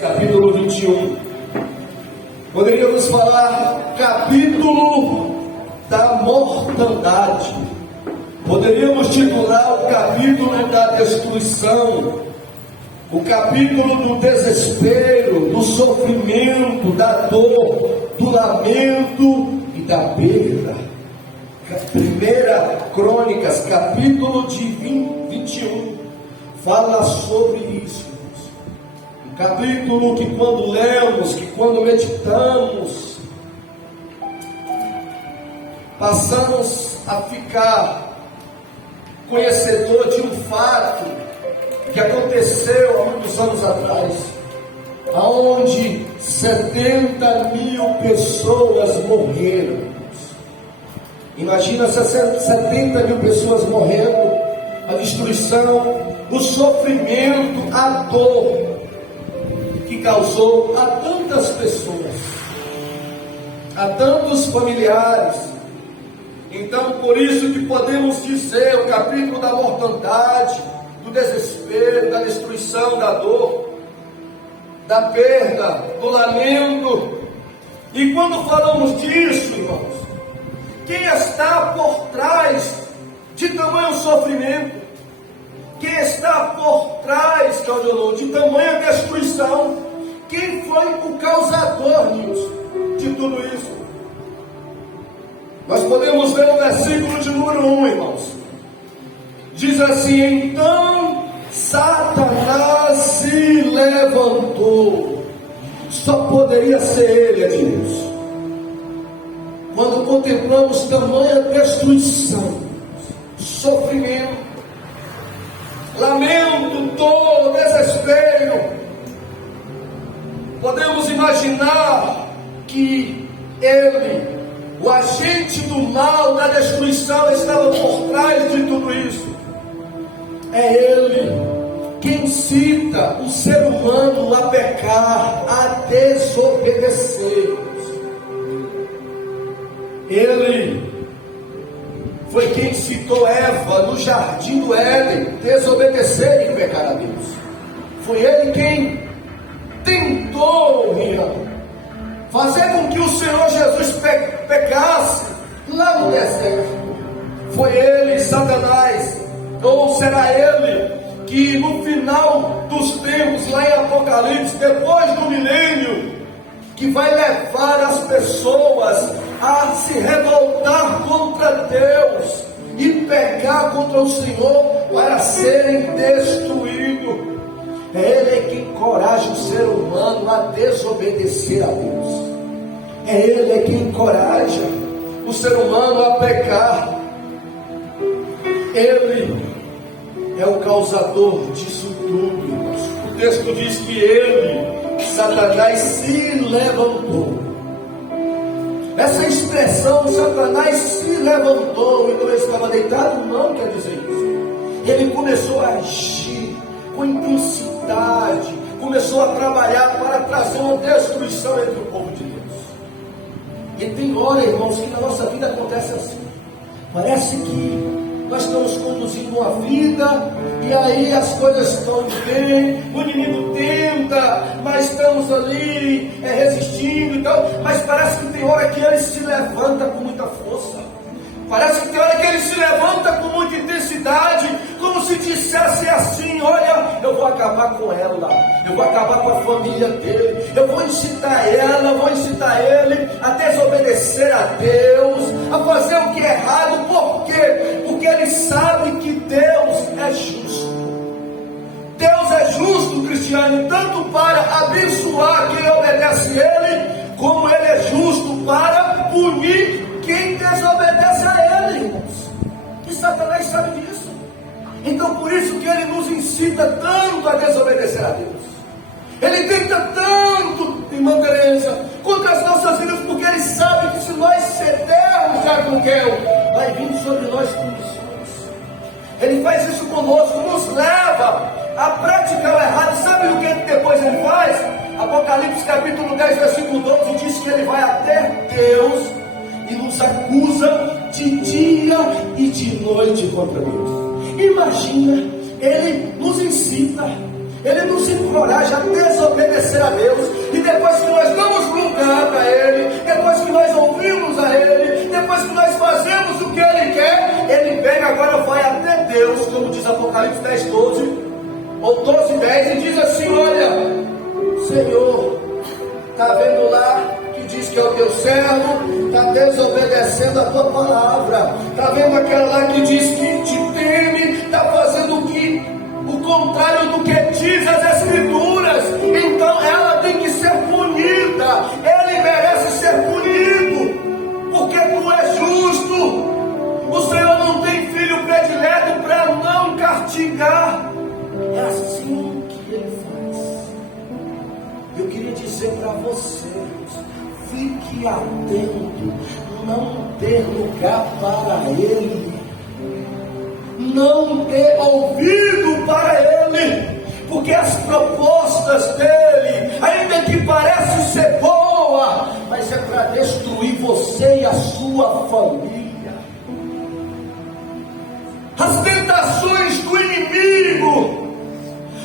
Capítulo 21. Poderíamos falar capítulo da mortandade. Poderíamos titular o capítulo da destruição, o capítulo do desespero, do sofrimento, da dor, do lamento e da perda. Primeira Crônicas, capítulo de 21, fala sobre isso. Um capítulo que quando lemos, que quando meditamos, passamos a ficar conhecedor de um fato que aconteceu há muitos anos atrás, aonde 70.000 pessoas morreram. Imagina 70.000 pessoas morrendo, a destruição, o sofrimento, a dor que causou a tantas pessoas, a tantos familiares. Então, por isso que podemos dizer o capítulo da mortandade, do desespero, da destruição, da dor, da perda, do lamento. E quando falamos disso, irmãos, quem está por trás de tamanho sofrimento? Quem está por trás, Claudio, de tamanha destruição? Quem foi o causador, Nilson, de tudo isso? Nós podemos ver o versículo de número 1, irmãos. Diz assim: então Satanás se levantou. Só poderia ser ele, Deus. Quando contemplamos tamanha destruição, sofrimento, lamento, dor, desespero, podemos imaginar que ele, o agente do mal, da destruição, estava por trás de tudo isso. É ele quem incita o ser humano a pecar, a desobedecer. Ele foi quem incitou Eva no jardim do Éden desobedecer e pecar a Deus. Foi ele quem tentou fazer com que o Senhor Jesus pecasse lá no deserto. Foi ele, Satanás, ou será ele que no final dos tempos, lá em Apocalipse, depois do milênio, que vai levar as pessoas a se revoltar contra Deus e pecar contra o Senhor para serem destruídos. Ele que encoraja o ser humano a desobedecer a Deus. Ele que encoraja o ser humano a pecar. Ele é o causador disso tudo, irmãos. O texto diz que ele, Satanás, se levantou. Essa expressão, Satanás se levantou e não estava deitado, não quer dizer isso. Ele começou a agir com intensidade, começou a trabalhar para trazer uma destruição entre o povo de Deus. E tem hora, irmãos, que na nossa vida acontece assim. Parece que nós estamos conduzindo uma vida e aí as coisas estão indo bem, o inimigo tenta, mas estamos ali resistindo e tal, mas parece que tem hora que ele se levanta com muita força. Parece que tem hora que ele se levanta com muita intensidade, como se dissesse assim: olha, eu vou acabar com ela, eu vou acabar com a família dele, eu vou incitar ela, eu vou incitar ele a desobedecer a Deus, a fazer o que é errado. Por quê? Porque ele sabe que Deus é justo. Deus é justo, Cristiano, tanto para abençoar quem obedece a ele, como ele é justo para punir quem desobedece a ele, irmãos. E Satanás sabe disso. Então por isso que ele nos incita tanto a desobedecer a Deus. Ele tenta tanto, irmã Teresa, contra as nossas vidas, porque ele sabe que se nós cedermos a Google, vai vir sobre nós condições. Ele faz isso conosco, nos leva a praticar o errado. Sabe o que depois ele faz? Apocalipse capítulo 10, versículo 12 diz que ele vai até Deus e nos acusa de dia e de noite contra Deus. Imagina, ele nos incita, ele nos encoraja a desobedecer a Deus. E depois que nós damos lugar para Ele, depois que nós ouvimos a Ele, depois que nós fazemos o que Ele quer, Ele vem agora, vai até Deus, como diz Apocalipse 10:12 ou 12:10, e diz assim: olha, Senhor, está vendo lá que diz que é o teu servo, está desobedecendo a tua palavra, está vendo aquela lá que diz que te teme, está fazendo o contrário do que diz as Escrituras, então ela tem que ser punida, ele merece ser punido, porque tu és justo. O Senhor não tem filho predileto para não castigar, é assim que Ele faz. Eu queria dizer para vocês, fique atento, não dê lugar para Ele, não dê ouvido para Ele, porque as propostas dele, ainda que parecem ser boa, mas é para destruir você e a sua família. As tentações do inimigo,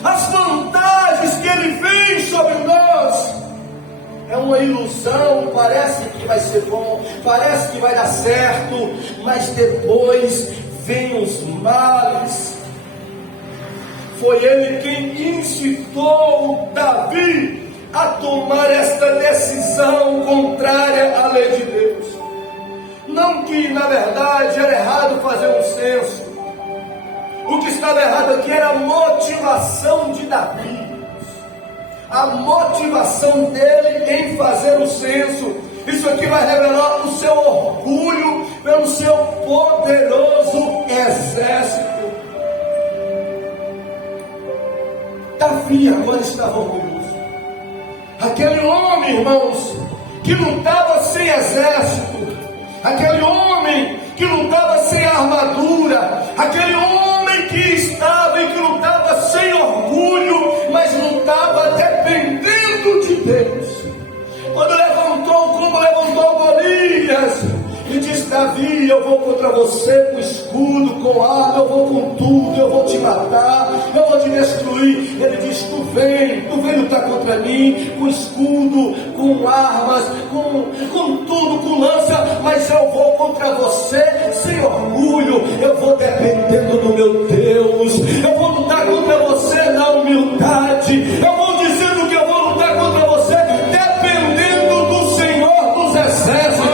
as vantagens que ele vem sobre nós, é uma ilusão, parece que vai ser bom, parece que vai dar certo, mas depois vem os males. Foi ele quem incitou Davi a tomar esta decisão contrária à lei de Deus. Não que na verdade era errado fazer um censo. O que estava errado aqui era a motivação de Davi, a motivação dele em fazer o censo. Isso aqui vai revelar o seu orgulho pelo seu poderoso exército. Davi agora estava orgulhoso. Aquele homem, irmãos, que lutava sem exército, aquele homem que lutava sem armadura, aquele homem que estava e que lutava sem orgulho, mas lutava dependendo de Deus. Quando levantou, como levantou Golias, e disse: Davi, eu vou contra você com escudo, com arma, eu vou com tudo, eu vou te matar, eu vou te destruir. Ele diz: tu vem lutar contra mim, com escudo, com armas, com tudo, com lança, mas eu vou contra você sem orgulho, eu vou dependendo do meu Deus, eu vou lutar contra você na humildade, eu vou dizendo que eu vou lutar contra você dependendo do Senhor dos exércitos.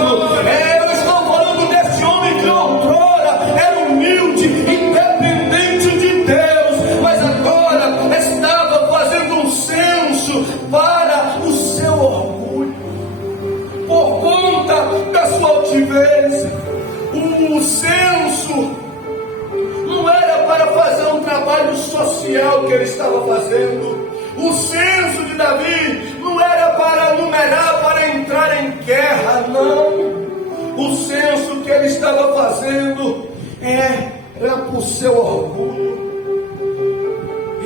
O censo não era para fazer um trabalho social que ele estava fazendo. O censo de Davi não era para numerar, para entrar em guerra, não. O censo que ele estava fazendo era por seu orgulho.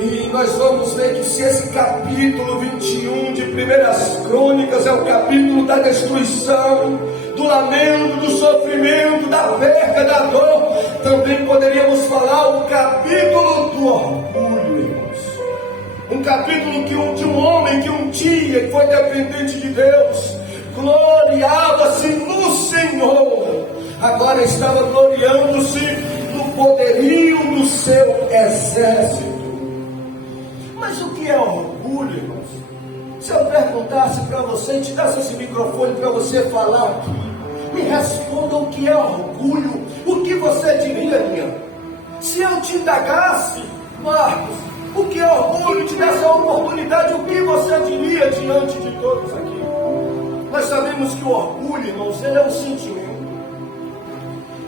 E nós vamos ver que se esse capítulo 21 de 1 Crônicas é o capítulo da destruição, do lamento, do sofrimento, da perda, da dor, também poderíamos falar o capítulo do orgulho, irmãos. Um capítulo de um homem que um dia que foi dependente de Deus, gloriava-se no Senhor, agora estava gloriando-se no poderio do seu exército. Mas o que é orgulho, irmãos? Se eu perguntasse para você, te desse esse microfone para você falar aqui, me responda o que é orgulho, o que você diria, minha? Se eu te indagasse, Marcos, o que é orgulho, te desse a oportunidade, o que você diria diante de todos aqui? Nós sabemos que o orgulho, irmãos, ele é um sentimento.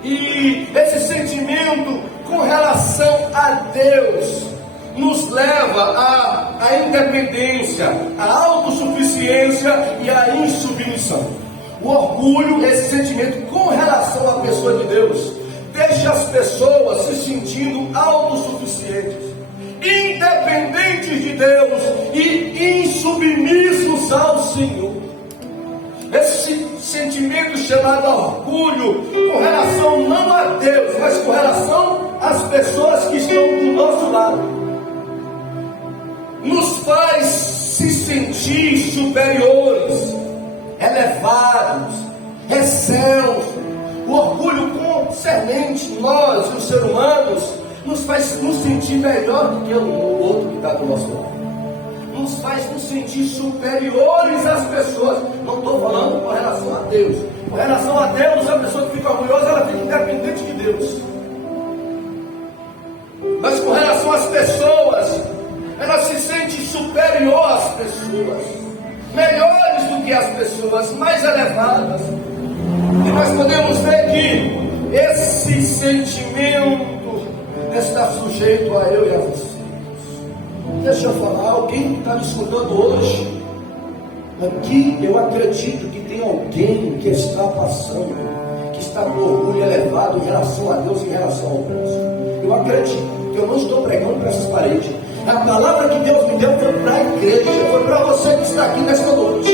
E esse sentimento com relação a Deus nos leva à independência, à autossuficiência e à insubmissão. O orgulho, esse sentimento com relação à pessoa de Deus, deixa as pessoas se sentindo autossuficientes, independentes de Deus e insubmissos ao Senhor. Esse sentimento chamado orgulho, com relação não a Deus, mas com relação às pessoas que estão do nosso lado. nos faz se sentir superiores, elevados, excelsos. O orgulho concernente nós, os seres humanos, nos faz nos sentir melhor do que o outro que está do nosso lado. Nos faz nos sentir superiores às pessoas. Não estou falando com relação a Deus. Com relação a Deus, a pessoa que fica orgulhosa, ela fica independente de Deus. Mas com relação às pessoas, ela se sente superior às pessoas, melhores do que as pessoas, mais elevadas. E nós podemos ver que esse sentimento está sujeito a eu e a você. Deixa eu falar, alguém que está me escutando hoje, aqui eu acredito que tem alguém que está passando, que está com orgulho elevado em relação a Deus, em relação ao próximo. Eu acredito, que eu não estou pregando para essas paredes. A palavra que Deus me deu foi para a igreja, foi para você que está aqui nesta noite.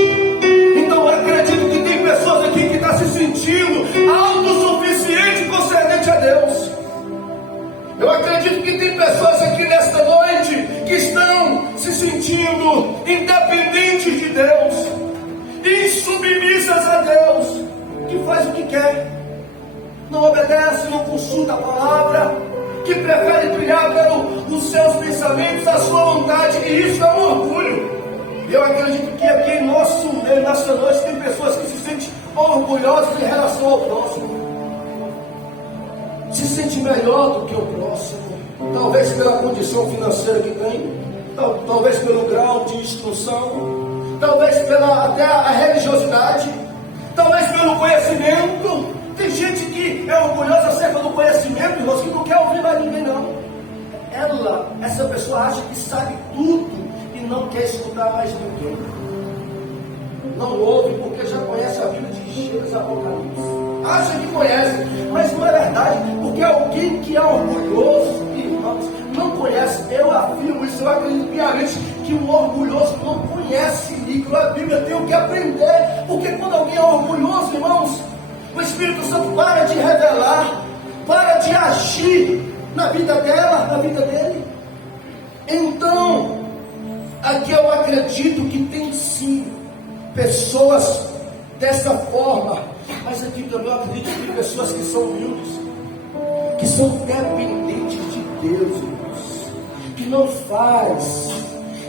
Então eu acredito que tem pessoas aqui que estão se sentindo autossuficiente concernente a Deus. Eu acredito que tem pessoas aqui nesta noite que estão se sentindo independentes de Deus, insubmissas a Deus, que faz o que quer, não obedece, não consulta a palavra, que prefere trilhar pelos seus pensamentos, a sua vontade, e isso é um orgulho. Eu acredito que aqui em nosso meio, nessa noite, tem pessoas que se sentem orgulhosas em relação ao próximo, se sente melhor do que o próximo, talvez pela condição financeira que tem, talvez pelo grau de instrução, talvez pela até a religiosidade, talvez pelo conhecimento. Tem gente que é orgulhosa acerca do conhecimento, irmãos, que não quer ouvir mais ninguém, não. Essa pessoa acha que sabe tudo e não quer escutar mais ninguém. Não ouve porque já conhece a Bíblia de Gênesis a Apocalipse. Acha que conhece, mas não é verdade, porque alguém que é orgulhoso, irmãos, não conhece. Eu afirmo isso, eu acredito piamente que o orgulhoso não conhece livro. A Bíblia tem o que aprender, porque quando alguém é orgulhoso, irmãos, o Espírito Santo para de revelar, para de agir na vida dela, na vida dele. Então, aqui eu acredito que tem sim pessoas dessa forma, mas aqui também eu acredito que tem pessoas que são humildes, que são dependentes de Deus, irmãos, que não faz,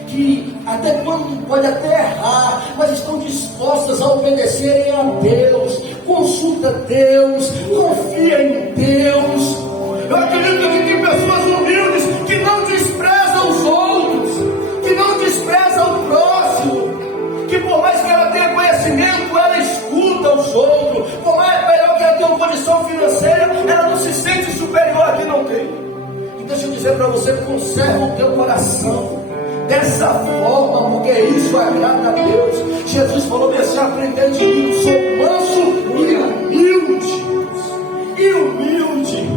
que até quando pode até errar, mas estão dispostas a obedecerem a Deus, consulta Deus, confia em Deus. Eu acredito que tem pessoas humildes que não desprezam os outros, que não desprezam o próximo, que por mais que ela tenha conhecimento, ela escuta os outros, por mais melhor que ela tenha uma condição financeira, ela não se sente superior a quem não tem. E deixa eu dizer para você, conserva o teu coração dessa forma, porque isso agrada a Deus. Jesus falou bem assim: aprender de mim, sou manso e humilde. E humilde.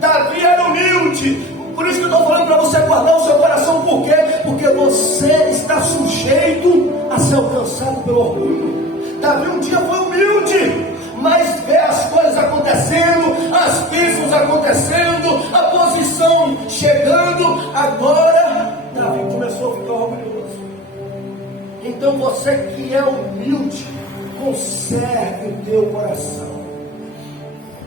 Davi era humilde. Por isso que eu estou falando para você guardar o seu coração. Por quê? Porque você está sujeito a ser alcançado pelo orgulho. Davi um dia foi humilde, mas vê as coisas acontecendo, as bênçãos acontecendo, a posição chegando. Agora Davi começou a ficar orgulhoso. Então você que é humilde, conserve o teu coração.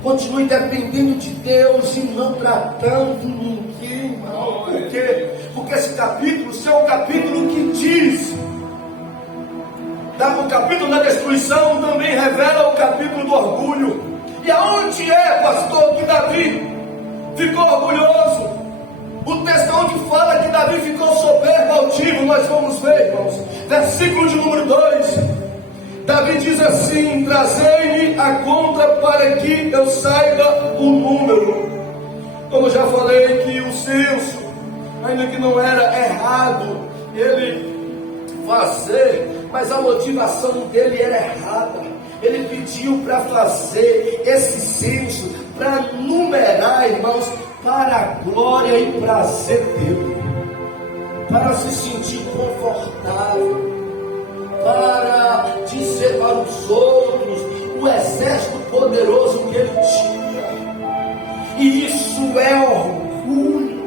Continue dependendo de Deus e não tratando ninguém mal. Por quê? Porque esse capítulo, é um capítulo que diz, o capítulo da destruição também revela o capítulo do orgulho. E aonde é, pastor, que Davi ficou orgulhoso? O texto onde fala que Davi ficou soberbo, altivo, nós vamos ver, irmãos. Versículo de número 2. Davi diz assim: trazei-me a conta para que eu saiba o número. Como já falei, que o censo, ainda que não era errado ele fazer, mas a motivação dele era errada. Ele pediu para fazer esse censo, para numerar, irmãos, para a glória e prazer dele, para se sentir confortável, para dizer para os outros o exército poderoso que ele tinha. E isso é orgulho.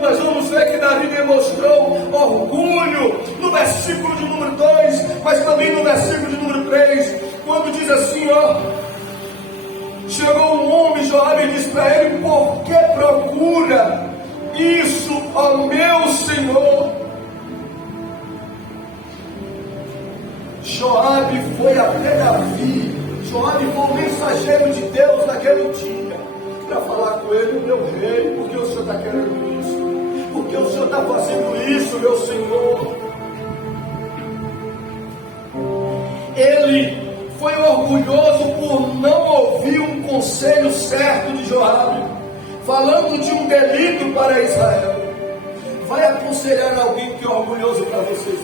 Nós vamos ver que Davi demonstrou demonstrou orgulho no versículo de número 2, mas também no versículo de número 3, quando diz assim, chegou um homem, Joabe, e disse para ele: por que procura isso, ó meu Senhor? Joabe foi até Davi. Joabe foi o mensageiro de Deus naquele dia, para falar com ele: meu rei, por que o Senhor está querendo isso? Por que o Senhor está fazendo isso, meu Senhor? Ele foi orgulhoso por não ouvir um conselho certo de Joabe, falando de um delito para Israel. Vai aconselhar alguém que é orgulhoso para vocês?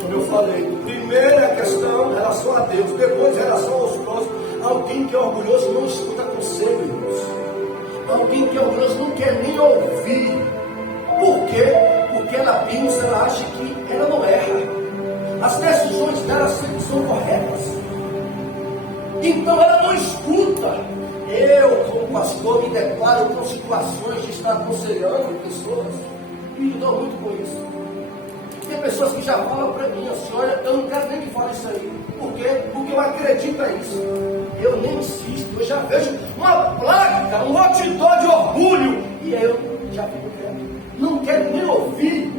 Como eu falei, primeira questão, relação a Deus, depois relação aos próximos. Alguém que é orgulhoso não escuta conselhos. Alguém que é orgulhoso não quer nem ouvir. Por quê? Porque ela pensa, ela acha que ela não erra. As decisões dela sempre são corretas. Então ela não escuta. Eu, como pastor, me deparo com situações de estar aconselhando pessoas e me dou muito com isso. Tem pessoas que já falam para mim assim: olha, eu não quero nem que fale isso aí. Por quê? Porque eu acredito nisso. Eu nem insisto, eu já vejo uma placa, um outdoor de orgulho, e aí eu já fico quieto. Não quero nem ouvir,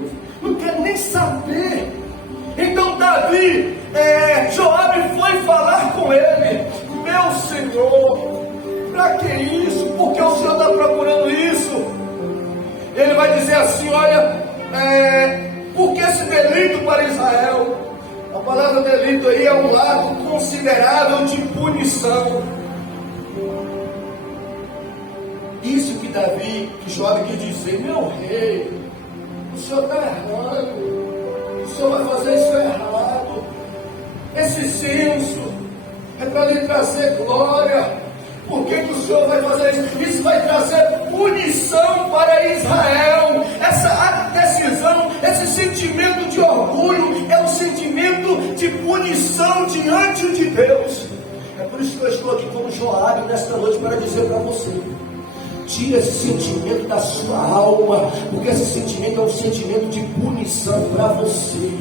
não quero nem saber. Então Davi, Joabe foi falar com ele: meu Senhor, para que isso? Por que o Senhor está procurando isso? Ele vai dizer assim: olha, porque esse delito para Israel, a palavra delito aí é um ato considerável de punição. Isso que Joabe quis dizer: meu rei, o Senhor está errando. O Senhor vai fazer isso errado. Esse censo é para lhe trazer glória. Por que o Senhor vai fazer isso? Isso vai trazer punição para Israel. Essa decisão, esse sentimento de orgulho é um sentimento de punição diante de Deus. É por isso que eu estou aqui como Joabe nesta noite para dizer para você: tira esse sentimento da sua alma, porque esse sentimento é um sentimento de punição para você.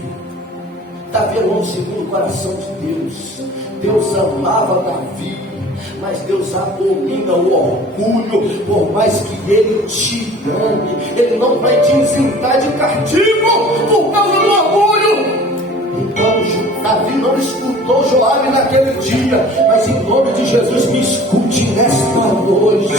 Davi era um homem segundo o coração de Deus. Deus amava Davi, mas Deus abomina o orgulho. Por mais que ele te ame, ele não vai te isentar de castigo por causa do orgulho. Então Davi não escutou Joabe naquele dia, mas em nome de Jesus, me escute nesta noite.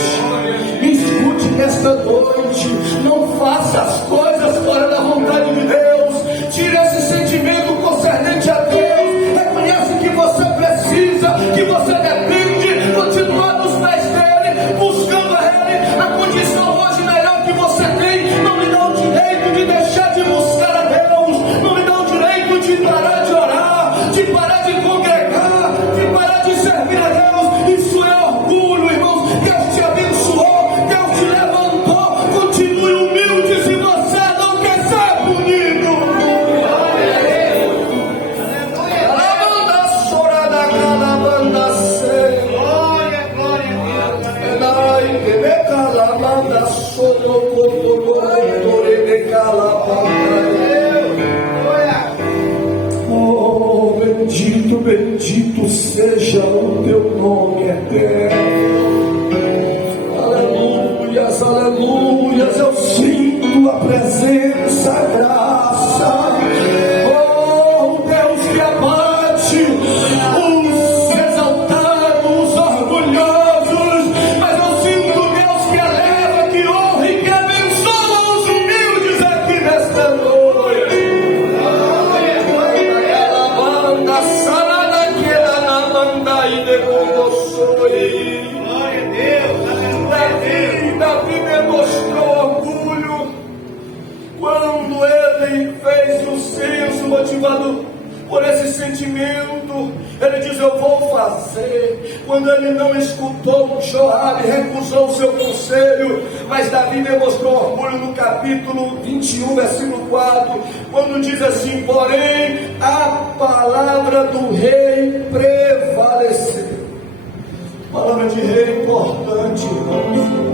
Me escute nesta noite. Não faça as coisas fora da vontade de Deus. Tire esse sentimento concernente a Deus. Reconhece que você precisa, que você depende. Continua nos pés dele, buscando a ele. A condição hoje melhor que você tem não lhe dá o direito de deixar de buscar a Deus. Não lhe dá o direito de parar de orar, de parar de congregar, de parar de servir a Deus. Isso é orgulho, irmãos. Deus te abençoou, Deus te levantou. Continue humilde se você não quer ser punido. Oh, bendito, bendito seja o teu nome eterno. Aleluias, aleluias. Eu sinto a presença, a graça. Oh, Deus que abate os exaltados, os orgulhosos, mas eu sinto Deus que eleva, que honra e que abençoa os humildes aqui nesta noite. Glória a Deus. Davi demonstrou orgulho quando ele fez o censo, motivado por esse sentimento. Ele diz: eu vou fazer. Quando ele não escutou Joabe, recusou o seu conselho. Mas Davi demonstrou orgulho no capítulo 21, versículo 4, quando diz assim: porém a palavra do rei prevaleceu. Palavra de rei importante, irmãos.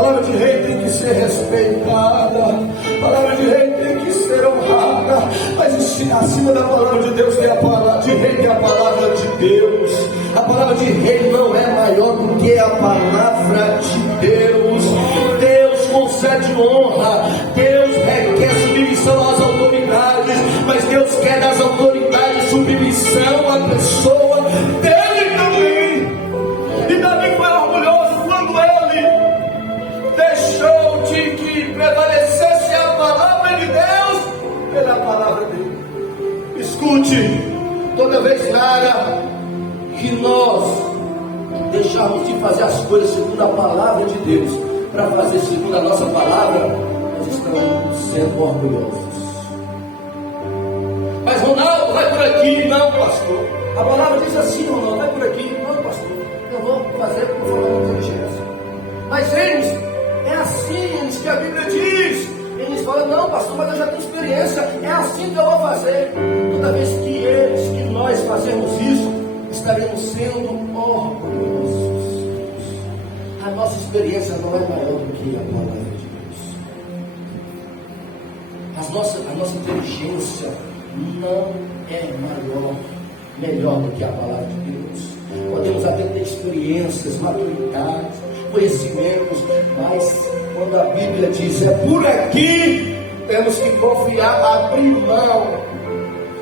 palavra de rei tem que ser respeitada, a palavra de rei tem que ser honrada, mas acima da palavra de Deus tem a palavra de rei, tem a palavra de Deus. A palavra de rei não é maior do que a palavra de Deus. Deus concede honra, Deus requer submissão às autoridades, mas Deus quer das autoridades submissão à pessoa dele também. E Davi foi orgulhoso quando ele deixou de que prevalecesse a palavra de Deus pela palavra dele. Escute, toda vez, Nara, que nós deixarmos de fazer as coisas segundo a palavra de Deus para fazer segundo a nossa palavra, nós estamos sendo orgulhosos. Mas Ronaldo, vai por aqui. Não, pastor, a palavra diz assim. Ronaldo, vai por aqui. Não, pastor, eu vou fazer conforme a inteligência. Mas eles, é assim, eles que a Bíblia diz. Eles falam, não, pastor, mas eu já tenho experiência, é assim que eu vou fazer. Toda vez que nós fazemos isso, estaremos sendo orgulhosos. A nossa experiência não é maior do que a palavra de Deus. A nossa inteligência não é melhor do que a palavra de Deus. Podemos até ter experiências, maturidade, conhecimentos, mas quando a Bíblia diz é por aqui, temos que confiar, abrir mão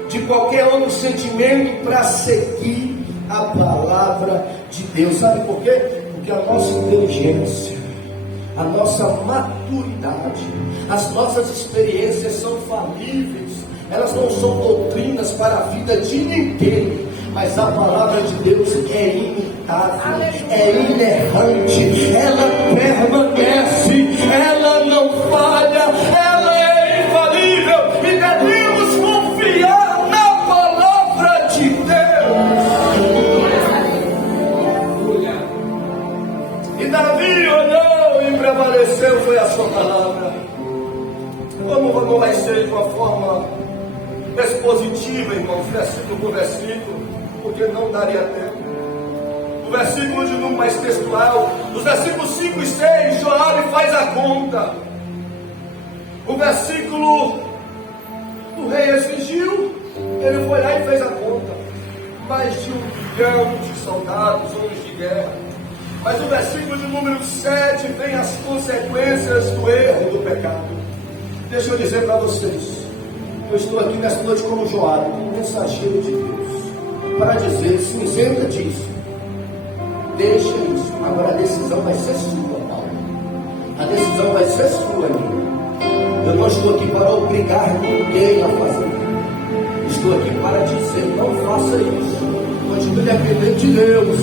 de qualquer outro sentimento para seguir a palavra de Deus. Sabe por quê? Porque a nossa inteligência, a nossa maturidade, as nossas experiências são falíveis, elas não são doutrinas para a vida de ninguém, mas a palavra de Deus é imutável, é inerrante, ela permanece, ela não falha, ela é infalível, e devemos confiar na palavra de Deus. E Davi olhou e prevaleceu, foi a sua palavra. Vamos mais ser de uma forma expositiva, irmãos, versículo por versículo, porque não daria tempo. O versículo de número mais textual, os versículos 5 e 6, Joabe faz a conta. O versículo, o rei exigiu, ele foi lá e fez a conta. Mais de 1 milhão de soldados, homens de guerra. Mas o versículo de número 7 vem as consequências do erro, do pecado. Deixa eu dizer para vocês, eu estou aqui nessa noite como Joabe, como mensageiro de Deus, para dizer, se isenta disso, deixa isso. Agora a decisão vai ser sua, Paulo. A decisão vai ser sua, amigo. Eu não estou aqui para obrigar ninguém a fazer. Estou aqui para dizer, não faça isso. Continue dependendo de Deus.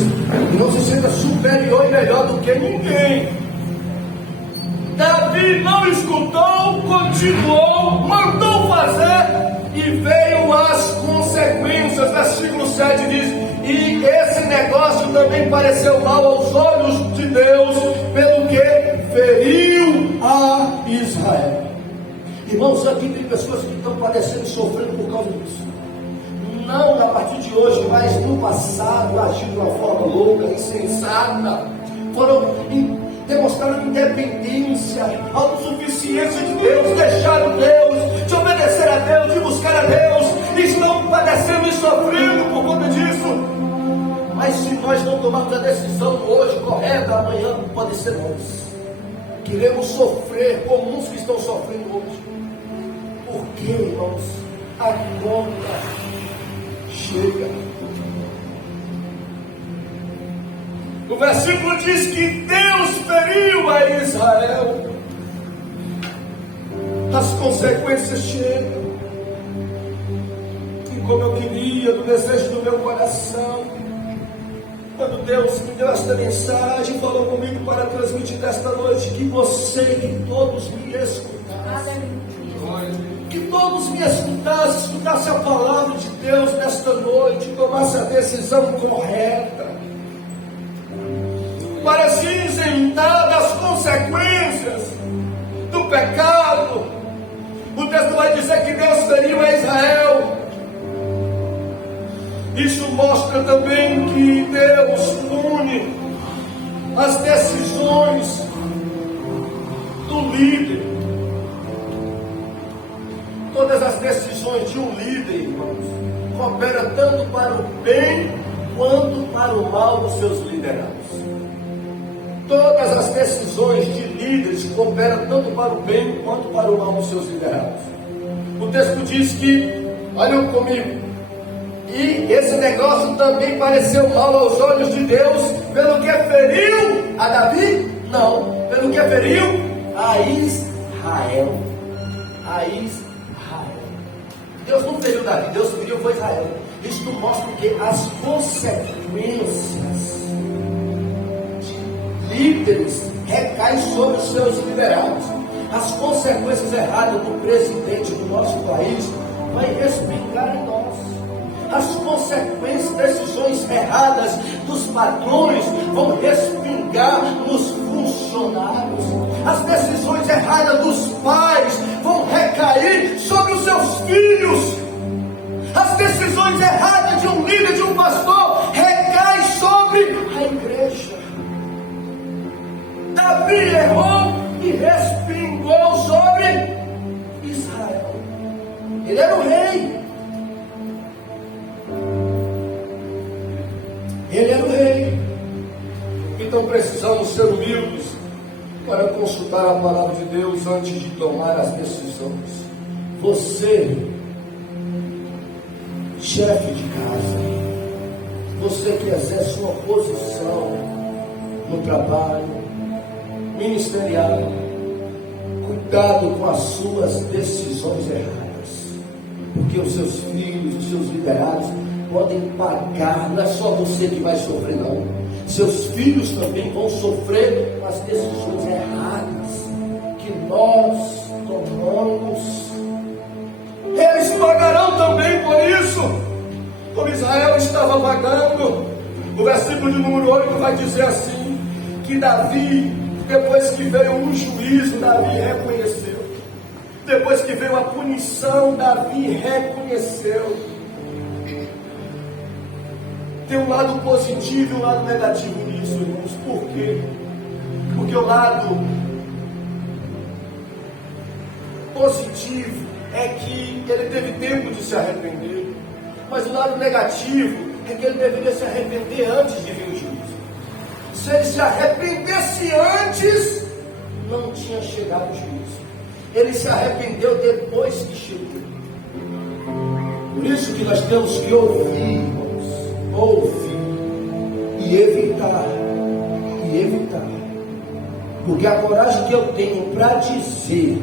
E não se sinta superior e melhor do que ninguém. Davi não escutou, continuou, mandou fazer e veio as consequências. Versículo 7 diz: e esse negócio também pareceu mal aos olhos de Deus, pelo que feriu a Israel. Irmãos, aqui tem pessoas que estão padecendo e sofrendo por causa disso. Não a partir de hoje, mas no passado agiram de uma forma louca, insensata. Demonstraram independência, autossuficiência de Deus, deixaram Deus, de obedecer a Deus, de buscar a Deus, e estão padecendo e sofrendo por conta disso. Mas se nós não tomarmos a decisão hoje correta, amanhã pode ser nós. Queremos sofrer como uns que estão sofrendo hoje. Por que, irmãos? A conta chega. O versículo diz que Deus feriu a Israel. As consequências chegam. E como eu queria, do desejo do meu coração, quando Deus me deu esta mensagem, falou comigo para transmitir nesta noite, que você, que todos me escutassem, que todos me escutassem a palavra de Deus nesta noite, tomasse a decisão correta, para se isentar das consequências do pecado. O texto vai dizer que Deus feriu a Israel. Isso mostra também que Deus une as decisões líder. Todas as decisões de um líder, irmãos, cooperam tanto para o bem quanto para o mal dos seus liderados. Todas as decisões de líderes cooperam tanto para o bem quanto para o mal dos seus liderados. O texto diz que, olhem comigo, e esse negócio também pareceu mal aos olhos de Deus, pelo que feriu a Davi? Não, pelo que feriu a Israel. A Israel. Deus não feriu Davi, Deus feriu foi Israel. Isto mostra que as consequências de líderes recaem sobre os seus liderados. As consequências erradas do presidente do nosso país vai respingar em nós. As consequências, decisões erradas dos patrões vão respingar nos funcionários. As decisões erradas dos pais vão recair sobre os seus filhos. As decisões erradas de um líder, de um pastor, recaem sobre a igreja. Davi errou e respingou sobre Israel. Ele era o rei. Ele era o rei. Então precisamos ser humildes para consultar a palavra de Deus antes de tomar as decisões. Você, chefe de casa, você que exerce uma posição no trabalho ministerial, cuidado com as suas decisões erradas, porque os seus filhos, os seus liderados podem pagar. Não é só você que vai sofrer, não. Seus filhos também vão sofrer com as decisões erradas que nós tomamos. Eles pagarão também por isso, como Israel estava pagando. O versículo de número 8 vai dizer assim, que Davi, depois que veio o juízo, Davi reconheceu. Depois que veio a punição, Davi reconheceu. Tem um lado positivo e um lado negativo nisso, irmãos. Por quê? Porque o lado positivo é que ele teve tempo de se arrepender. Mas o lado negativo é que ele deveria se arrepender antes de vir o juízo. Se ele se arrependesse antes, não tinha chegado o juízo. Ele se arrependeu depois que chegou. Por isso que nós temos que ouvir, ouvir e evitar, porque a coragem que eu tenho para dizer,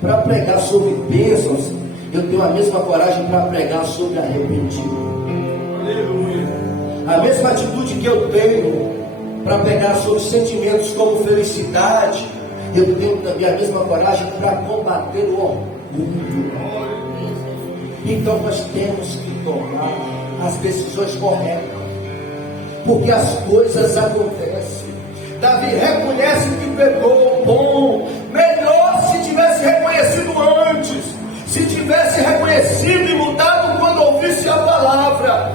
para pregar sobre bênçãos, eu tenho a mesma coragem para pregar sobre arrependimento. Aleluia. A mesma atitude que eu tenho para pregar sobre sentimentos como felicidade, eu tenho também a mesma coragem para combater o orgulho. Então nós temos que tomar as decisões corretas, porque as coisas acontecem. Davi reconhece que pecou. Bom, melhor se tivesse reconhecido antes, se tivesse reconhecido e mudado quando ouvisse a palavra.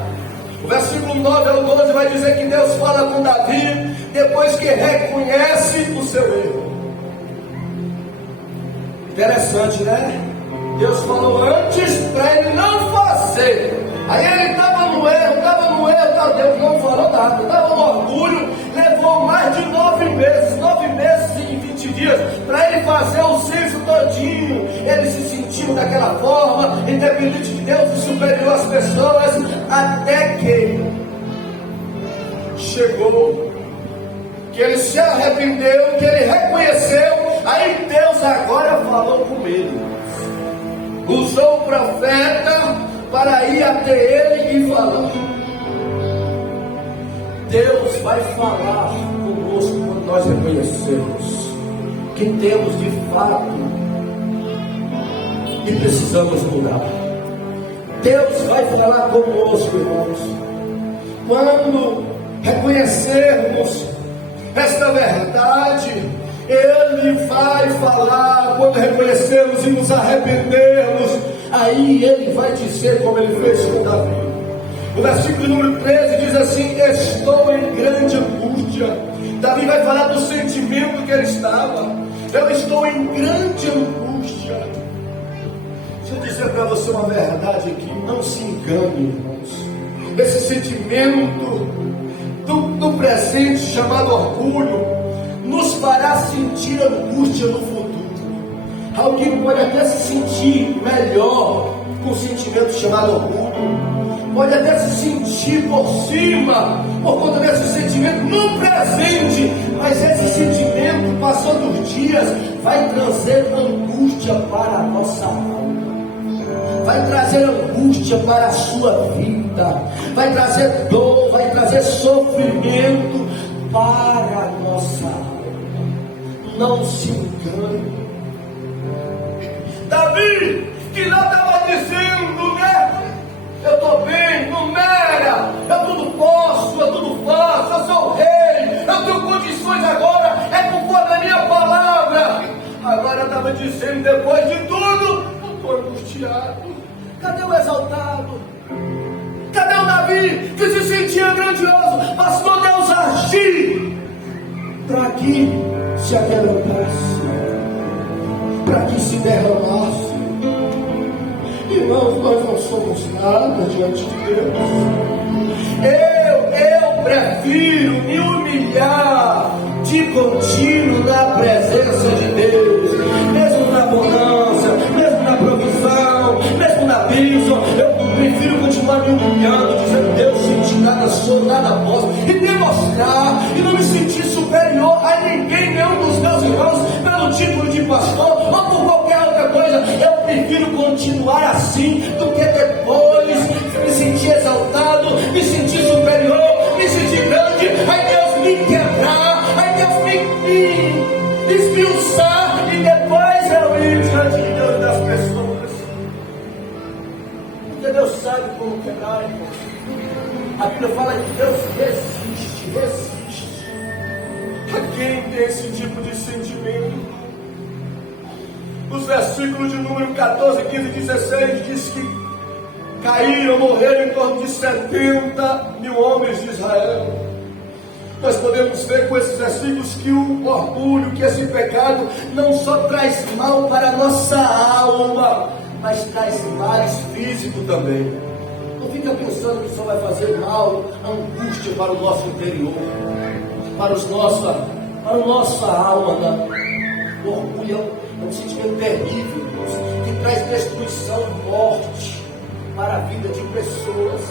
O versículo 9 ao 12 vai dizer que Deus fala com Davi depois que reconhece o seu erro. Interessante, né? Deus falou antes para ele não fazer. Aí ele estava no erro, Deus não falou nada, estava no orgulho, levou mais de 9 meses e 20 dias, para ele fazer o censo todinho. Ele se sentiu daquela forma, independente de Deus e superior às pessoas, até que chegou, que ele se arrependeu, que ele reconheceu. Aí Deus agora falou com ele, usou o profeta para ir até ele e falar. Deus vai falar conosco quando nós reconhecemos que temos de fato e precisamos mudar. Deus vai falar conosco, irmãos, quando reconhecermos esta verdade. Ele vai falar quando reconhecermos e nos arrependermos. Aí ele vai dizer como ele fez com Davi. O versículo número 13 diz assim: estou em grande angústia. Davi vai falar do sentimento que ele estava. Eu estou em grande angústia. Deixa eu dizer para você uma verdade aqui. Não se engane, irmãos. Esse sentimento do presente chamado orgulho nos fará sentir angústia no futuro. Alguém pode até se sentir melhor com o sentimento chamado orgulho, pode até se sentir por cima por conta desse sentimento no presente, mas esse sentimento, passando os dias, vai trazer angústia para a nossa alma, vai trazer angústia para a sua vida, vai trazer dor, vai trazer sofrimento para a nossa alma. Não se engane. Davi, que não estava dizendo, né? Eu estou bem, não mera, eu tudo posso, eu tudo faço, eu sou o rei, eu tenho condições agora, é conforme a minha palavra. Agora eu estava dizendo, depois de tudo, eu estou angustiado. Cadê o exaltado? Cadê o Davi que se sentia grandioso? Pastor, Deus agir para que se aquebrantasse, para que se derramasse. Irmãos, nós não somos nada diante de Deus. Eu prefiro me humilhar de contínuo na presença de Deus, mesmo na bonança, mesmo na provisão, mesmo na bênção. Eu prefiro continuar me humilhando, dizendo: Deus, sem ti nada sou, nada posso, e demonstrar, e não me sentir superior a ninguém, nenhum dos meus irmãos, pelo título de pastor ou por qualquer outra coisa. Eu prefiro continuar assim do que depois me sentir exaltado, me sentir superior, me sentir grande, aí Deus me quebrar, aí Deus me esmiuçar, e depois eu ir diante de Deus das pessoas. Porque Deus sabe como quebrar, irmão. A Bíblia fala que Deus resiste a quem tem esse tipo de sentimento. Os versículos de número 14, 15 e 16 diz que caíram, morreram em torno de 70 mil homens de Israel. Nós podemos ver com esses versículos que o orgulho, que esse pecado não só traz mal para a nossa alma, mas traz males físicos também. Não fica pensando que só vai fazer mal, angústia para o nosso interior, para a nossa alma. O orgulho é um sentimento terrível, irmãos, que traz destruição e morte para a vida de pessoas.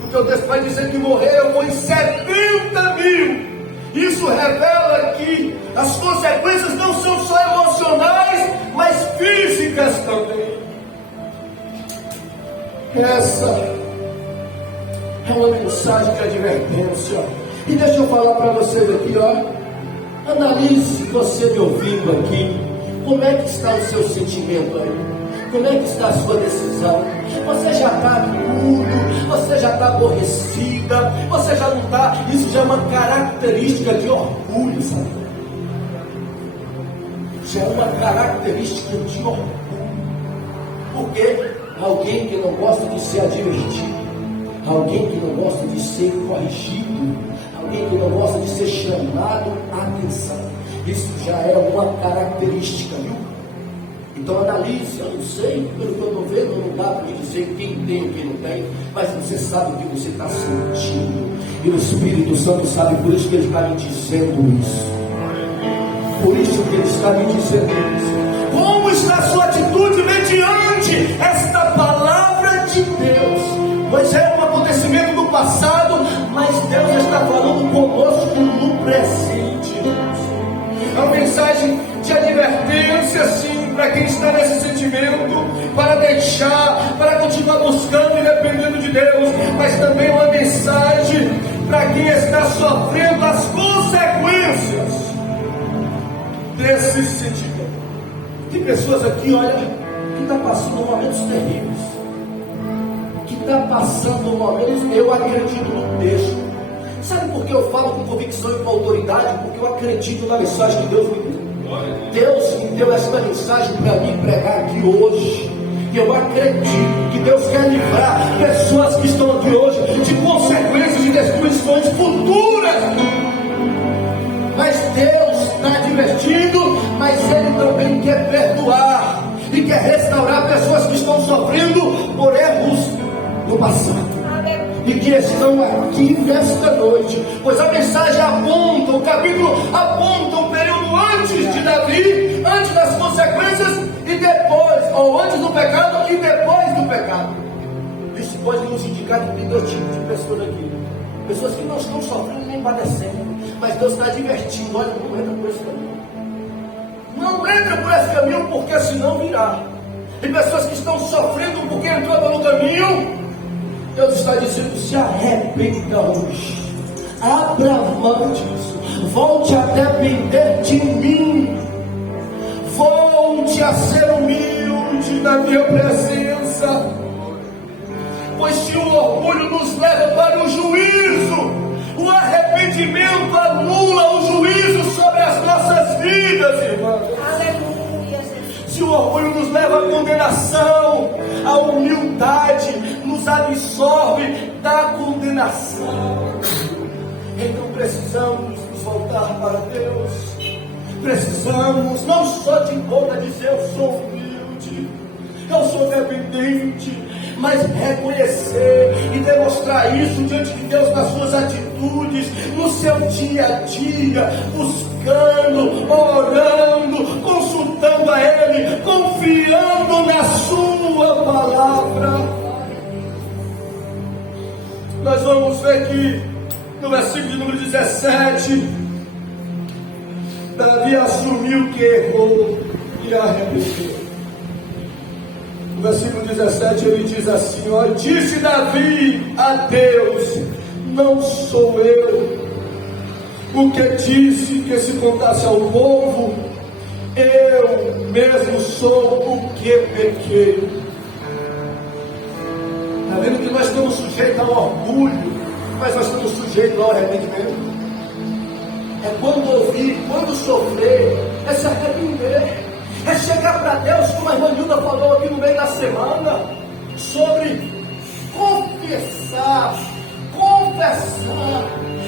Porque o texto vai dizer que morreram em 70 mil. Isso revela que as consequências não são só emocionais, mas físicas também. Essa é uma mensagem de advertência. E deixa eu falar para vocês aqui, ó. Analise, você me ouvindo aqui, como é que está o seu sentimento aí? Como é que está a sua decisão? Você já está duro, você já está aborrecida, você já não está. Isso já é uma característica de orgulho, sabe? Já é uma característica de orgulho. Porque alguém que não gosta de ser advertido, alguém que não gosta de ser corrigido, alguém que não gosta de ser chamado a atenção, isso já é uma característica, viu? Então analise. Eu não sei, pelo que eu estou vendo, não dá para dizer quem tem e quem não tem, mas você sabe o que você está sentindo, e o Espírito Santo sabe, por isso que Ele está me dizendo isso. Por isso que Ele está me dizendo isso. Como está a sua atitude mediante esta palavra de Deus? Pois é um acontecimento do passado, mas Deus está falando conosco no presente. É uma mensagem de advertência, sim, para quem está nesse sentimento, para deixar, para continuar buscando e dependendo de Deus, mas também uma mensagem para quem está sofrendo as consequências desse sentimento. Tem pessoas aqui, olha, que está passando momentos terríveis, que está passando momentos, eu acredito no texto. Sabe por que eu falo com convicção e com autoridade? Porque eu acredito na mensagem que Deus me deu. Deus me deu essa mensagem para mim pregar aqui hoje. E eu acredito que Deus quer livrar pessoas que estão aqui hoje de consequências de destruições futuras. Mas Deus está advertindo, mas passado e que estão aqui nesta noite, pois a mensagem aponta, o capítulo aponta um período antes de Davi, antes das consequências e depois, ou antes do pecado e depois do pecado. Isso pode nos indicar que tem dois tipos de pessoas aqui: pessoas que não estão sofrendo nem padecendo, mas Deus está advertindo: olha, não entra por esse caminho, não entra por esse caminho, porque senão virá. E pessoas que estão sofrendo porque entrou no caminho, Deus está dizendo: se arrependa hoje, abra mão disso, volte a depender de mim, volte a ser humilde na minha presença. Pois se o orgulho nos leva para o juízo, o arrependimento anula o juízo sobre as nossas vidas, irmãos. Aleluia. Se o orgulho nos leva à condenação, a humildade nos absorve da condenação. Então precisamos nos voltar para Deus. Precisamos não só de boca dizer: eu sou humilde, eu sou dependente, mas reconhecer e demonstrar isso diante de Deus nas suas atitudes, no seu dia a dia, buscando, orando, consultando a Ele, confiando na sua palavra. Nós vamos ver que no versículo número 17, Davi assumiu que errou e arrependeu. No versículo 17 ele diz assim: ó, disse Davi a Deus: não sou eu o que disse que se contasse ao povo, eu mesmo sou o que pequei. Está vendo que nós estamos sujeitos ao orgulho, mas nós estamos sujeitos ao arrependimento. É quando ouvir, quando sofrer, é se arrepender. É chegar para Deus, como a irmã Nilda falou aqui no meio da semana, sobre confessar.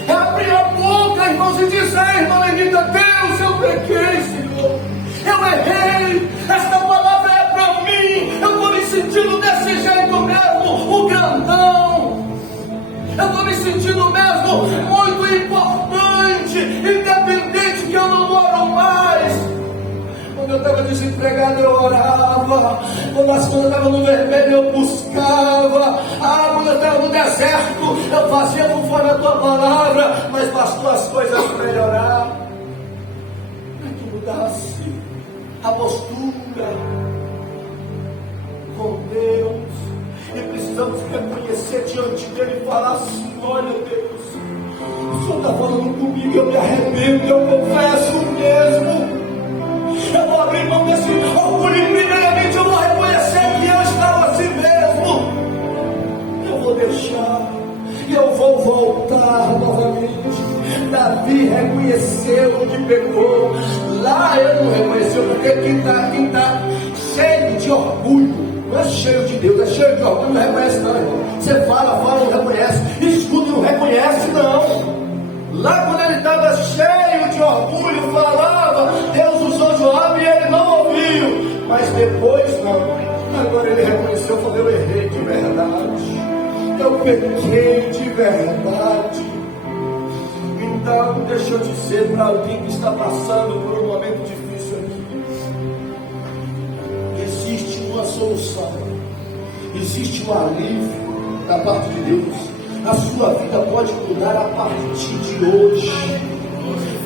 É abrir a boca, irmãos, e dizer: irmã Lenita, Deus, eu pequei, Senhor, eu errei, esta palavra é para mim, eu estou me sentindo desse jeito mesmo, o grandão, eu estou me sentindo mesmo muito importante, independente que eu não oro mais. Quando eu estava desempregado eu orava, quando as coisas estavam no vermelho eu buscava, quando eu estava no deserto eu fazia conforme a tua palavra, mas bastou as coisas melhorar para que mudasse a postura com Deus. E precisamos reconhecer diante dele e falar assim: olha Deus, o Senhor está falando comigo, eu me arrependo, eu confesso mesmo. Eu vou abrir mão desse orgulho e primeiramente eu vou reconhecer que eu estava assim mesmo. Eu vou deixar e eu vou voltar novamente. Davi reconheceu que pecou. Lá ele não reconheceu, porque quem está cheio de orgulho não é cheio de Deus, é cheio de orgulho, não reconhece não, irmão. Você fala, não reconhece, escuta e não reconhece não. Lá quando ele estava cheio de orgulho, falava, Deus usou Joabe e ele não ouviu. Mas depois não. Agora ele reconheceu, falou: eu errei de verdade, eu pequei de verdade. Então deixa eu dizer para alguém que está passando por um momento difícil aqui: existe uma solução, existe um alívio da parte de Deus. A sua vida pode mudar a partir de hoje.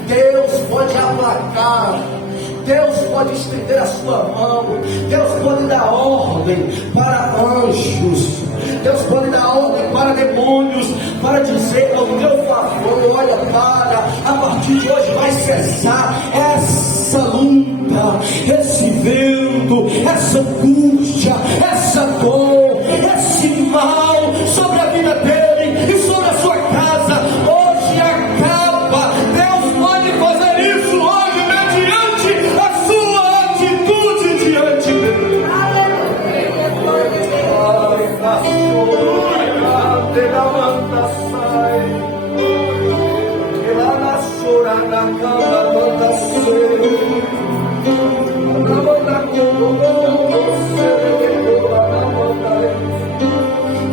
Deus pode aplacar, Deus pode estender a sua mão, Deus pode dar ordem para anjos, Deus pode dar ordem para demônios, para dizer ao meu favor: olha, a partir de hoje vai cessar essa luta, esse vento, essa angústia, essa dor, esse mal sobre a vida dele e sobre a sua casa. Hoje acaba. Deus pode fazer isso hoje mediante a sua atitude diante dele.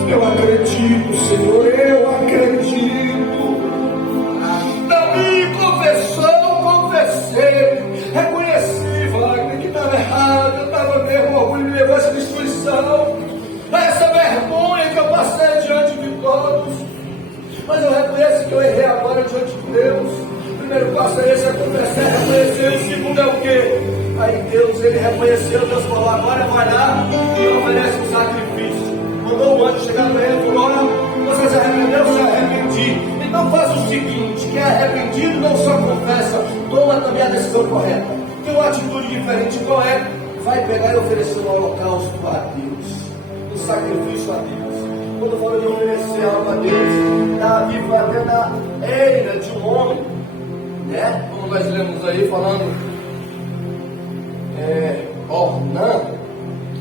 Eu acredito acredito, Senhor, eu acredito. Davi confessei, reconheci, Wagner, que estava errado, eu estava mesmo, o orgulho me levou a essa destruição, a essa vergonha que eu passei diante de todos. Mas eu reconheço que eu errei agora diante de Deus. O primeiro passo é esse, é confessar, reconhecer. O segundo é o quê? Aí Deus, ele reconheceu, Deus falou, agora vai lá e oferece um sacrifício. Mandou o anjo chegar para ele e falou, olha, você se arrependeu, se arrependi. Então faz o seguinte, quem é arrependido não só confessa, toma também a decisão correta. Tem uma atitude diferente, qual é? Vai pegar e oferecer um holocausto a Deus, um sacrifício a Deus. Quando falou de oferecer algo a Deus, Davi foi até na eira de um homem, né? Como nós lemos aí falando, Ornã,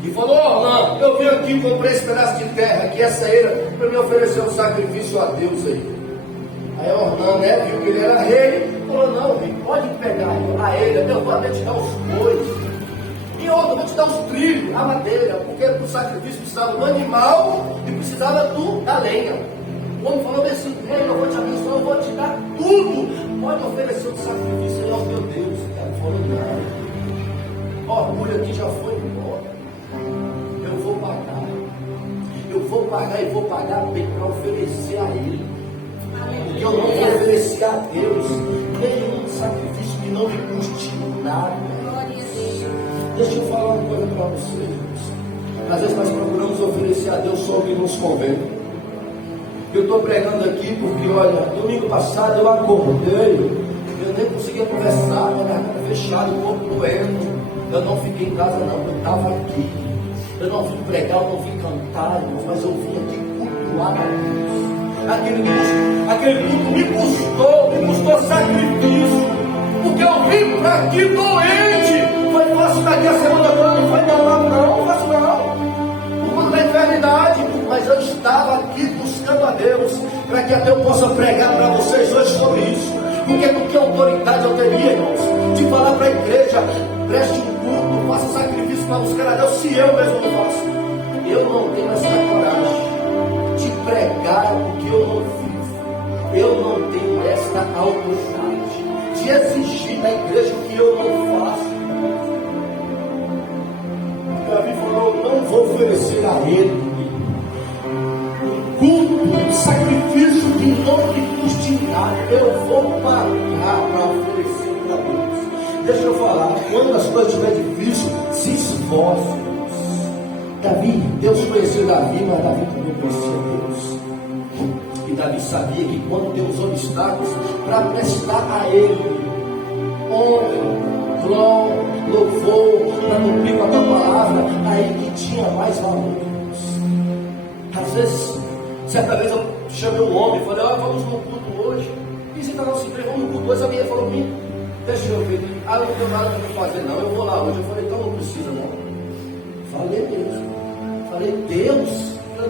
e falou, Ornã, eu vim aqui, comprei esse pedaço de terra aqui, essa eira, para me oferecer um sacrifício a Deus aí. Aí Ornã, né, viu que ele era rei, falou, não, rei, pode pegar a eira, Deus vai até te dar os bois, e outra, eu vou te dar os trilhos, a madeira, porque o sacrifício precisava do animal e precisava da lenha. O homem falou assim, rei, eu vou te abençoar, eu vou te dar tudo, pode oferecer um sacrifício aí ao meu Deus. Ele falou, não. O orgulho aqui já foi embora. Eu vou pagar e vou pagar bem para oferecer a Ele. Porque eu não vou oferecer a Deus nenhum sacrifício que não me custe nada. Deixa eu falar uma coisa para vocês. Às vezes nós procuramos oferecer a Deus só o que nos convém. Eu estou pregando aqui porque, olha, domingo passado eu acordei, eu nem conseguia conversar, minha garganta fechada, o corpo doendo. Eu não fiquei em casa não, eu estava aqui. Eu não vim pregar, eu não vim cantar, irmãos, mas eu vim aqui cultuar a Deus. Aquele culto me custou sacrifício, porque eu vim para aqui doente. Foi fácil daqui a semana toda, não foi não faço não. Por conta da eternidade, mas eu estava aqui buscando a Deus, para que até eu possa pregar para vocês hoje sobre isso. Porque com que autoridade eu teria, irmãos, de falar para a igreja, preste um culto, faça sacrifício para buscar a Deus, se eu mesmo não faço? Eu não tenho essa coragem de pregar o que eu não fiz. Eu não tenho essa autoridade de exigir na igreja o que eu não faço. Davi falou, não vou oferecer a ele um culto, um sacrifício que não me custe nada. Eu vou pagar para oferecer para Deus. Deixa eu falar, quando as coisas estiverem difíceis, se esforce. Davi, Deus conheceu Davi, mas Davi também conhecia Deus. E Davi sabia que quando tem os obstáculos, para prestar a Ele honra, glória, louvor, para cumprir com a tua palavra, aí que tinha mais valor. Às vezes, certa vez eu chamei um homem e falei, vamos no culto hoje. Visita nossa igreja, vamos no culto hoje. Sabe, ele falou para mim, deixa eu ver. Eu não tenho nada para fazer não, eu vou lá hoje. Eu falei, então não precisa não. Falei mesmo. Falei, Deus,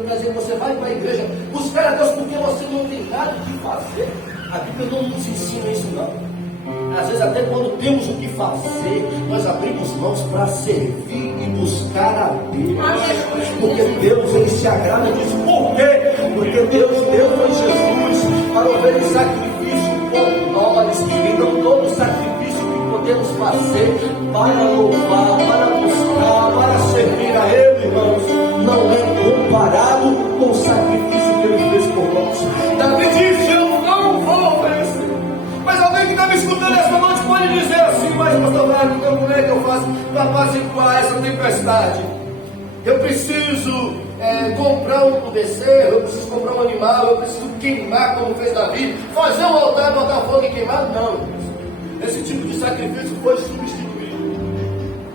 quer dizer, você vai para a igreja buscar a Deus porque você não tem nada de fazer. A Bíblia não nos ensina isso não. Às vezes até quando temos o que fazer, nós abrimos mãos para servir e buscar a Deus. Porque Deus, Ele se agrada disso. Por quê? Porque Deus deu a Jesus para oferecer sacrifício por nós. Então todo sacrifício que podemos fazer para louvar, para buscar, para servir a Ele, irmãos, não é comparado com o sacrifício que Ele fez por nós. Davi disse, eu não vou oferecer. Mas alguém que está me escutando essa noite pode dizer assim, mas pastor Wagner, então como é que eu faço para apaziguar essa tempestade? Eu preciso comprar um bezerro, eu preciso comprar um animal, eu preciso queimar como fez Davi, fazer um altar, botar fogo e queimar? Não. Esse tipo de sacrifício foi substituído.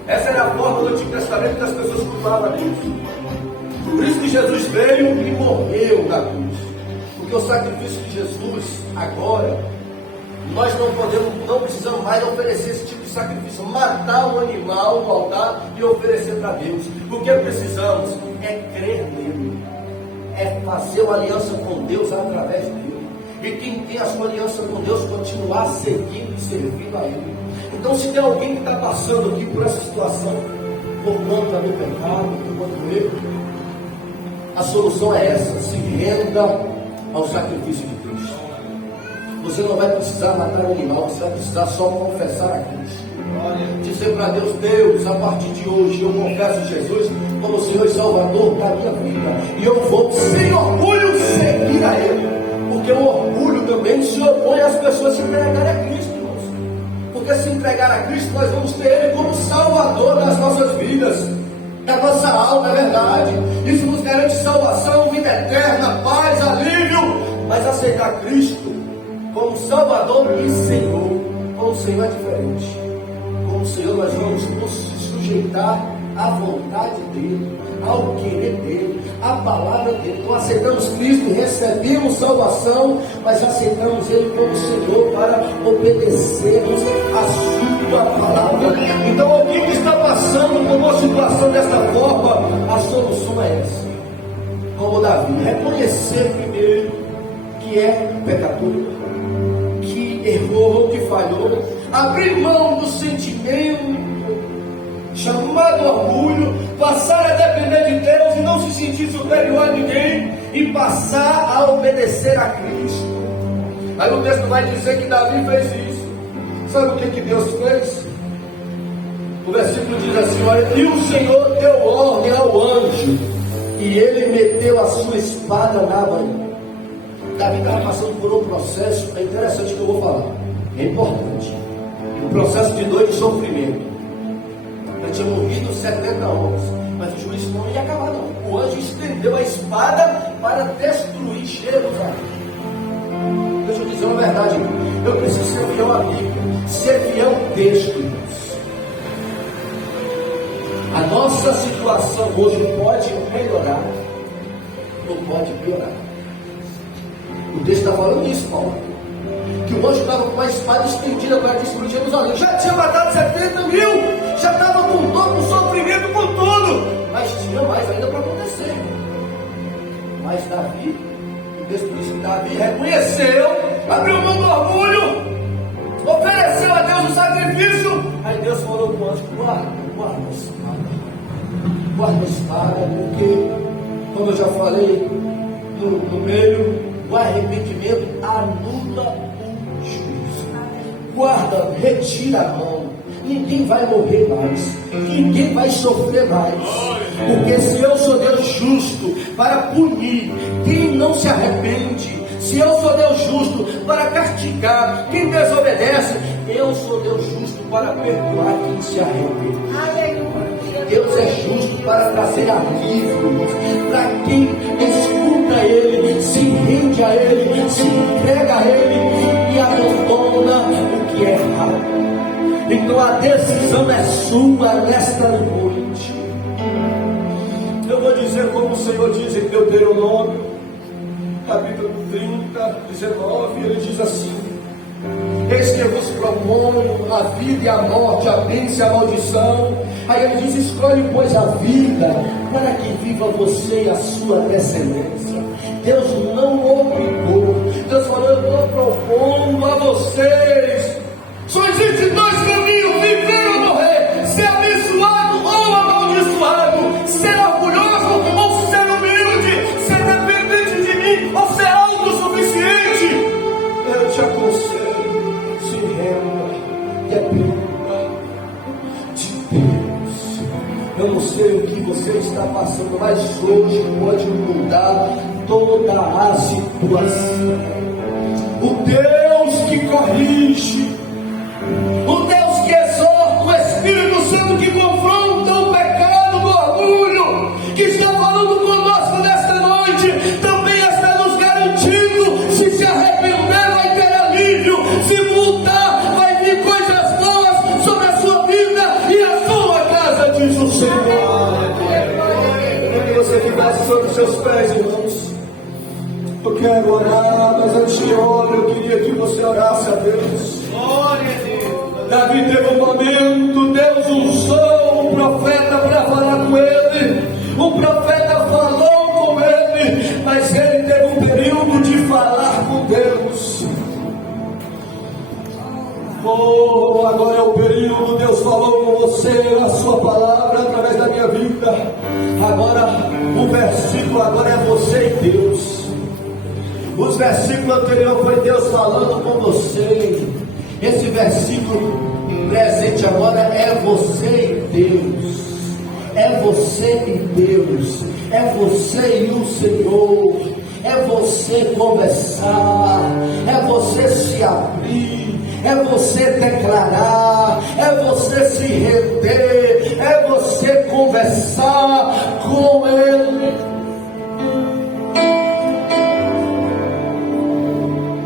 Essa era a forma do Antigo Testamento que as pessoas cultuavam a Deus. Por isso que Jesus veio e morreu na cruz. Porque o sacrifício de Jesus agora, nós não precisamos mais oferecer esse tipo de sacrifício, matar um animal no altar e oferecer para Deus. O que precisamos é crer nele, é fazer uma aliança com Deus através dele. E quem tem a sua aliança com Deus, continuar seguindo e servindo a Ele. Então, se tem alguém que está passando aqui por essa situação, por conta do pecado, por conta do erro, A solução é essa: se renda ao sacrifício de Cristo. Você não vai precisar matar o animal, você vai precisar só confessar a Cristo. Dizer para Deus: Deus, a partir de hoje eu confesso Jesus como Senhor e Salvador da minha vida, e eu vou sem orgulho seguir a Ele, porque o orgulho também se opõe às pessoas se entregarem a Cristo, irmãos. Porque se entregar a Cristo, nós vamos ter Ele como Salvador das nossas vidas, da nossa alma, é verdade. Isso nos garante salvação, vida eterna, paz, alívio. Mas aceitar Cristo como Salvador e Senhor, como Senhor é diferente. Como Senhor, nós vamos nos sujeitar à vontade dEle, ao querer dEle, à palavra dEle. Então aceitamos Cristo, recebemos salvação, mas aceitamos Ele como Senhor para obedecermos a sua palavra. Então alguém que está passando por uma situação desta forma, a solução é essa. Como Davi, reconhecer primeiro que é pecador, que errou, que falhou, abrir mão do sentimento chamado orgulho, passar a depender de Deus e não se sentir superior a ninguém, e passar a obedecer a Cristo. Aí o texto vai dizer que Davi fez isso. Sabe o que Deus fez? O versículo diz assim: olha, e o Senhor deu ordem ao anjo, e ele meteu a sua espada na bainha. Davi estava passando por um processo, é interessante que eu vou falar, é importante, um processo de dor e de sofrimento. Ele tinha morrido 70 homens, mas o juízo não ia acabar não. O anjo estendeu a espada para destruir Jerusalém. Deixa eu dizer uma verdade, eu preciso ser fiel à Bíblia, ser fiel ao texto, irmãos. A nossa situação hoje pode melhorar ou pode piorar. O texto está falando disso, Paulo, que o anjo estava com uma espada estendida para destruir Jerusalém. Já tinha matado 70 mil, já estava com dor, com sofrimento, com tudo, mas tinha mais ainda para acontecer. Mas Davi, o texto diz que Davi reconheceu, abriu mão do orgulho, ofereceu a Deus o sacrifício. Aí Deus falou com o anjo: guarda a espada, porque, como eu já falei no meio, o arrependimento anula o juízo. Guarda, retira a mão. Ninguém vai morrer mais, ninguém vai sofrer mais, porque se eu sou Deus justo para punir quem não se arrepende, se eu sou Deus justo para castigar quem desobedece, eu sou Deus justo para perdoar quem se arrepende. Deus é justo para trazer alívio para quem escuta Ele, se rende a Ele, se entrega a Ele e abandona o que é errado. Então a decisão é sua nesta noite. Eu vou dizer como o Senhor diz em Deuteronômio, capítulo 30, 19, ele diz assim: eis que eu vos proponho a vida e a morte, a bênção e a maldição. Aí ele diz: escolhe pois a vida, para que viva você e a sua descendência. Deus não obrigou. Deus falou: eu estou propondo a vocês. Só existem dois caminhos: viver ou morrer, ser abençoado ou amaldiçoado, ser orgulhoso ou ser humilde, ser dependente de mim ou ser autossuficiente. Eu te aconselho, se renda, dependa de Deus. Eu não sei o que você está passando, mas hoje pode mudar toda a situação. O Deus que corrige, o Deus que exorta, o Espírito Santo que confronta o pecado do orgulho, que está falando conosco nesta noite, também está nos garantindo: se arrepender vai ter alívio, se voltar vai vir coisas boas sobre a sua vida e a sua casa, diz o Senhor. Que você ficasse sobre os seus pés, irmãos. Eu quero orar, mas antes de orar eu queria que você orasse a Deus. Glória a Deus. Davi teve um momento, Deus usou um profeta para falar com ele. O profeta falou com ele, mas ele teve um período de falar com Deus. Oh, agora é o período. Deus falou com você a sua palavra através da minha vida. Agora o versículo agora é versículo anterior foi Deus falando com você. Esse versículo presente agora é você e Deus. É você e Deus. É você e o Senhor. É você conversar. É você se abrir. É você declarar. É você se reunir.